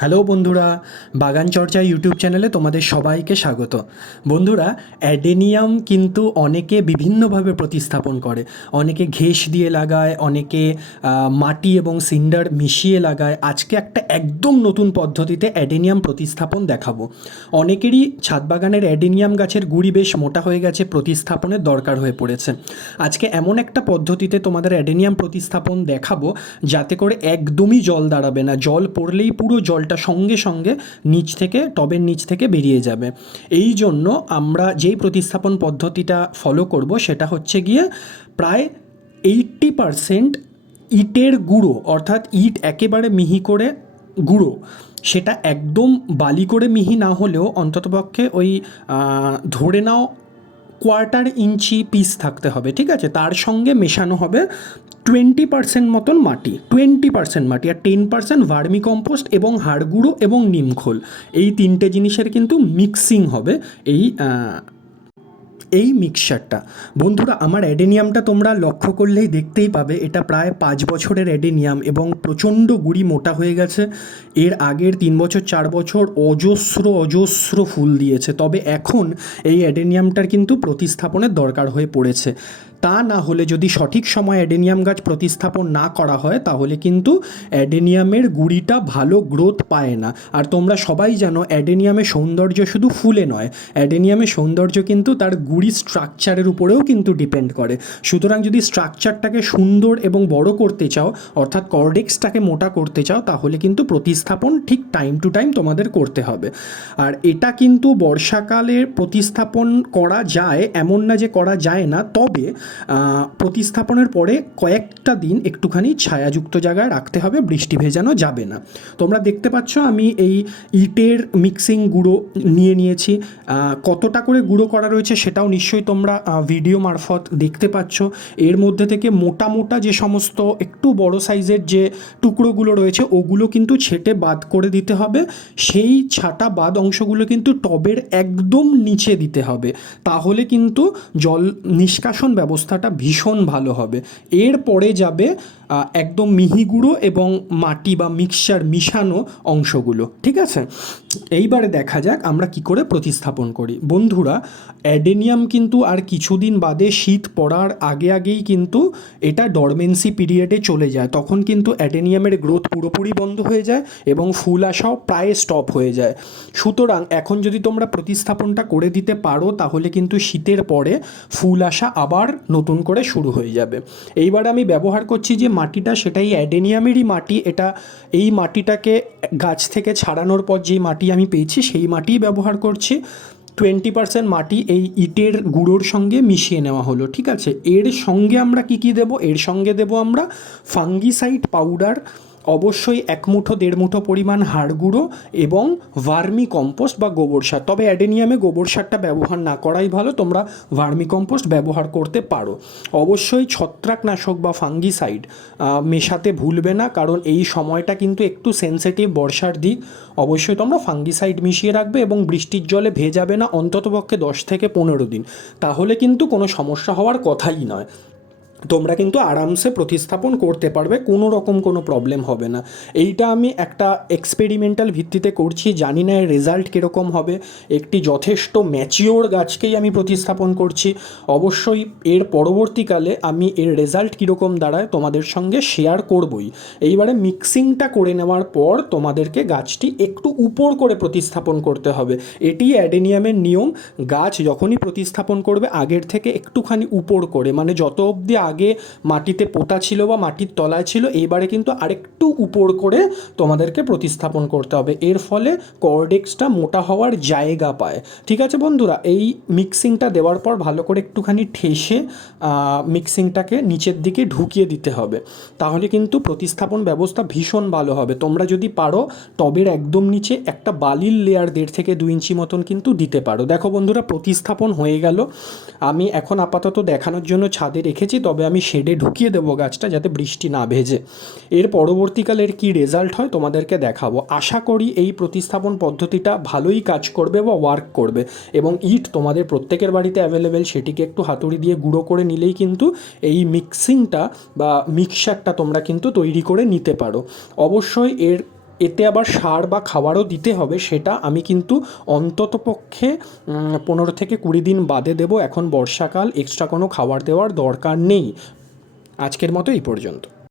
Hello বন্ধুরা, বাগান চর্চা ইউটিউব চ্যানেলে তোমাদের সবাইকে স্বাগত। বন্ধুরা, অ্যাডেনিয়াম কিন্তু অনেকে বিভিন্নভাবে প্রতিস্থাপন করে। অনেকে ঘেঁষ দিয়ে লাগায়, অনেকে মাটি এবং সিন্ডার মিশিয়ে লাগায়। আজকে একটা একদম নতুন পদ্ধতিতে অ্যাডেনিয়াম প্রতিস্থাপন দেখাবো। অনেকেরই ছাদ বাগানের অ্যাডেনিয়াম গাছের গুঁড়ি বেশ মোটা হয়ে গেছে, প্রতিস্থাপনের দরকার হয়ে পড়েছে। আজকে এমন একটা পদ্ধতিতে তোমাদের অ্যাডেনিয়াম প্রতিস্থাপন দেখাবো যাতে করে একদমই জল দাঁড়াবে না, জল পড়লেই পুরো জলটা সঙ্গে সঙ্গে নিচ থেকে, টবের নিচ থেকে বেরিয়ে যাবে। এই জন্য আমরা যেই প্রতিস্থাপন পদ্ধতিটা ফলো করব সেটা হচ্ছে গিয়ে প্রায় 80% ইটের গুঁড়ো, অর্থাৎ ইট একেবারে মিহি করে গুঁড়ো, সেটা একদম বালি করে মিহি না হলেও অন্ততপক্ষে ওই ধরে নাও 1/4 ইঞ্চি পিস থাকতে হবে, ঠিক আছে? তার সঙ্গে মেশানো হবে 20% মতন মাটি, 20% মাটি, আর 10% ভার্মি কম্পোস্ট এবং হাড় গুঁড়ো এবং নিমখোল। এই তিনটে জিনিসের কিন্তু মিক্সিং হবে এই এই মিক্সচারটা। বন্ধুরা, আমার অ্যাডেনিয়ামটা তোমরা লক্ষ্য করলেই দেখতেই পাবে, এটা প্রায় 5 বছরের অ্যাডেনিয়াম এবং প্রচণ্ড গুঁড়ি মোটা হয়ে গেছে। এর আগের 3 বছর 4 বছর অজস্র অজস্র ফুল দিয়েছে, তবে এখন এই অ্যাডেনিয়ামটার কিন্তু প্রতিস্থাপনের দরকার হয়ে পড়েছে। তা না হলে, যদি সঠিক সময় অ্যাডেনিয়াম গাছ প্রতিস্থাপন না করা হয়, তাহলে কিন্তু অ্যাডেনিয়ামের গুঁড়িটা ভালো গ্রোথ পায় না। আর তোমরা সবাই জানো, অ্যাডেনিয়ামের সৌন্দর্য শুধু ফুলে নয়, অ্যাডেনিয়ামের সৌন্দর্য কিন্তু তার গুঁড়ি স্ট্রাকচারের উপরেও কিন্তু ডিপেন্ড করে। সুতরাং যদি স্ট্রাকচারটাকে সুন্দর এবং বড় করতে চাও, অর্থাৎ কর্ডেক্সটাকে মোটা করতে চাও, তাহলে কিন্তু প্রতিস্থাপন ঠিক টাইম টু টাইম তোমাদের করতে হবে। আর এটা কিন্তু বর্ষাকালে প্রতিস্থাপন করা যায়, এমন না যে করা যায় না, তবে প্রতিস্থাপনের পরে কয়েকটা দিন একটুখানি ছায়াযুক্ত জায়গায় রাখতে হবে, বৃষ্টি ভেজানো যাবে না। তোমরা দেখতে পাচ্ছ আমি এই ইটের মিক্সিং গুঁড়ো নিয়ে নিয়েছি। কতটা করে গুঁড়ো করা রয়েছে সেটাও নিশ্চয়ই তোমরা ভিডিও মারফত দেখতে পাচ্ছ। এর মধ্যে থেকে মোটা মোটা যে সমস্ত একটু বড় সাইজের যে টুকরোগুলো রয়েছে, ওগুলো কিন্তু ছেটে বাদ করে দিতে হবে। সেই ছাটা বাদ অংশগুলো কিন্তু টবের একদম নিচে দিতে হবে, তাহলে কিন্তু জল নিষ্কাশন ব্যবস্থাটা ভীষণ ভালো হবে। এরপরে যাবে একদম মিহি গুঁড়ো এবং মাটি বা মিক্সচার মিশানো অংশগুলো, ঠিক আছে? এইবারে দেখা যাক আমরা কি করে প্রতিস্থাপন করি। বন্ধুরা, অ্যাডেনিয়াম কিন্তু আর কিছুদিন বাদে শীত পড়ার আগে আগেই কিন্তু এটা ডরমেন্সি পিরিয়ডে চলে যায়। তখন কিন্তু অ্যাডেনিয়ামের গ্রোথ পুরোপুরি বন্ধ হয়ে যায় এবং ফুল আসাও প্রায় স্টপ হয়ে যায়। সুতরাং এখন যদি তোমরা প্রতিস্থাপনটা করে দিতে পারো, তাহলে কিন্তু শীতের পরে ফুল আসা আবার নতুন করে শুরু হয়ে যাবে। এইবার আমি ব্যবহার করছি যে মাটিটা, সেটাই অ্যাডেনিয়ামেরই মাটি। এটা এই মাটিটাকে গাছ থেকে ছাড়ানোর পর যেই মাটি আমি পেয়েছি সেই মাটিই ব্যবহার করছি। 20% মাটি এই ইটের গুঁড়োর সঙ্গে মিশিয়ে নেওয়া হলো, ঠিক আছে? এর সঙ্গে আমরা কি কি দেবো? এর সঙ্গে দেবো আমরা ফাঙ্গিসাইড পাউডার, অবশ্যই 1 মুঠো 1.5 মুঠো পরিমাণ হাড় গুঁড়ো এবং ভার্মি কম্পোস্ট বা গোবর সার। তবে অ্যাডেনিয়ামে গোবর সারটা ব্যবহার না করাই ভালো, তোমরা ভার্মি কম্পোস্ট ব্যবহার করতে পারো। অবশ্যই ছত্রাকনাশক বা ফাঙ্গিসাইড মেশাতে ভুলবে না, কারণ এই সময়টা কিন্তু একটু সেনসিটিভ, বর্ষার দিক। অবশ্যই তোমরা ফাঙ্গিসাইড মিশিয়ে রাখবে এবং বৃষ্টির জলে ভেজাবে না অন্ততপক্ষে 10 থেকে 15 দিন, তাহলে কিন্তু কোনো সমস্যা হওয়ার কথাই নয়। তোমরা কিন্তু আরামসে প্রতিস্থাপন করতে পারবে, কোনো রকম কোনো প্রবলেম হবে না। এইটা আমি একটা এক্সপেরিমেন্টাল ভিত্তিতে করছি, জানি না এর রেজাল্ট কীরকম হবে। একটি যথেষ্ট ম্যাচিওর গাছকেই আমি প্রতিস্থাপন করছি। অবশ্যই এর পরবর্তীকালে আমি এর রেজাল্ট কীরকম দাঁড়ায় তোমাদের সঙ্গে শেয়ার করবই। এইবারে মিক্সিংটা করে নেওয়ার পর তোমাদেরকে গাছটি একটু উপর করে প্রতিস্থাপন করতে হবে। এটি অ্যাডেনিয়ামের নিয়ম। গাছ যখনই প্রতিস্থাপন করবে, আগের থেকে একটুখানি উপর করে, মানে যত অবধি আগে মাটিতে পোতা ছিল বা মাটির তলায় ছিল, এইবারে কিন্তু আরেকটু উপর করে তোমাদেরকে প্রতিস্থাপন করতে হবে। এর ফলে কর্ডেক্সটা মোটা হওয়ার জায়গা পায়, ঠিক আছে বন্ধুরা? এই মিক্সিংটা দেওয়ার পর ভালো করে একটুখানি ঠেসে মিক্সিংটাকে নিচের দিকে ঢুকিয়ে দিতে হবে, তাহলে কিন্তু প্রতিস্থাপন ব্যবস্থা ভীষণ ভালো হবে। তোমরা যদি পারো টবের একদম নিচে একটা বালির লেয়ার 1.5 থেকে 2 ইঞ্চি মতন কিন্তু দিতে পারো। দেখো বন্ধুরা, প্রতিস্থাপন হয়ে গেল। আমি এখন আপাতত দেখানোর জন্য ছাদে রেখেছি, তবে আমি শেডে ঢুকিয়ে দেবো গাছটা, যাতে বৃষ্টি না ভেজে। এর পরবর্তীকালের কী রেজাল্ট হয় তোমাদেরকে দেখাবো। আশা করি এই প্রতিস্থাপন পদ্ধতিটা ভালোই কাজ করবে বা ওয়ার্ক করবে, এবং ইট তোমাদের প্রত্যেকের বাড়িতে অ্যাভেলেবেল, সেটিকে একটু হাতুড়ি দিয়ে গুঁড়ো করে নিলেই কিন্তু এই মিক্সিংটা বা মিক্সচারটা তোমরা কিন্তু তৈরি করে নিতে পারো। অবশ্যই এর এতে আবার সার বা খাবারও দিতে হবে, সেটা আমি কিন্তু অন্ততপক্ষে 15 থেকে 20 দিন বাদে দেবো। এখন বর্ষাকাল, এক্সট্রা কোনো খাবার দেওয়ার দরকার নেই। আজকের মতো এই পর্যন্ত।